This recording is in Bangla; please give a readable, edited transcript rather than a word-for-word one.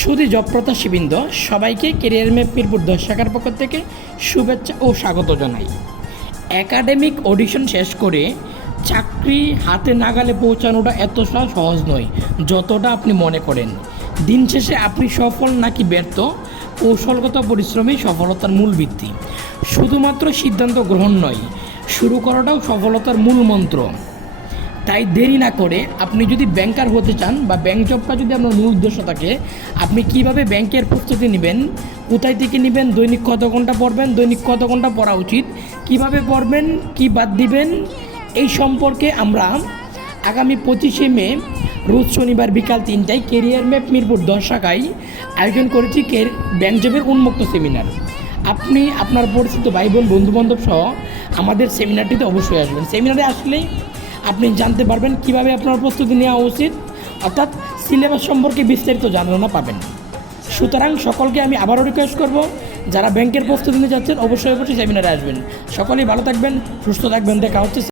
শুধু জব প্রত্যাশীবৃন্দ সবাইকে ক্যারিয়ার ম্যাপ মিরপুর 10 শাখার পক্ষ থেকে শুভেচ্ছা ও স্বাগত জানাই। একাডেমিক অডিশন শেষ করে চাকরি হাতে নাগালে পৌঁছানোটা এতটা সহজ নয় যতটা আপনি মনে করেন। দিন শেষে আপনি সফল নাকি ব্যর্থ, কৌশলগত পরিশ্রমই সফলতার মূল ভিত্তি। শুধুমাত্র সিদ্ধান্ত গ্রহণ নয়, শুরু করাটাও সফলতার মূল মন্ত্র। তাই দেরি না করে আপনি যদি ব্যাংকার হতে চান বা ব্যাংক জবটা যদি আপনার মূল উদ্দেশ্য থাকে, আপনি কিভাবে ব্যাংকের প্রস্তুতি নেবেন, কোথায় থেকে নেবেন, দৈনিক কত ঘন্টা পড়বেন, দৈনিক কত ঘন্টা পড়া উচিত, কিভাবে পড়বেন, কি বাদ দিবেন, এই সম্পর্কে আমরা আগামী 25শে মে রোজ শনিবার বিকাল 3টায় ক্যারিয়ার ম্যাপ মিরপুর 10 শাখায় আয়োজন করেছি ব্যাংক জবের উন্মুক্ত সেমিনার। আপনি আপনার পরিচিত ভাই বোন বন্ধুবান্ধব সহ আমাদের সেমিনারটিতে অবশ্যই আসবেন। সেমিনারে আসলেই আপনি জানতে পারবেন কিভাবে আপনার প্রস্তুতি নেওয়া উচিত, অর্থাৎ সিলেবাস সম্পর্কে বিস্তারিত ধারণা পাবেন। সুতরাং সকলকে আমি আবারও রিকোয়েস্ট করব, যারা ব্যাংকের প্রস্তুতি নিতে যাচ্ছেন অবশ্যই সেমিনারে আসবেন। সকলেই ভালো থাকবেন, সুস্থ থাকবেন, দেখা হচ্ছে।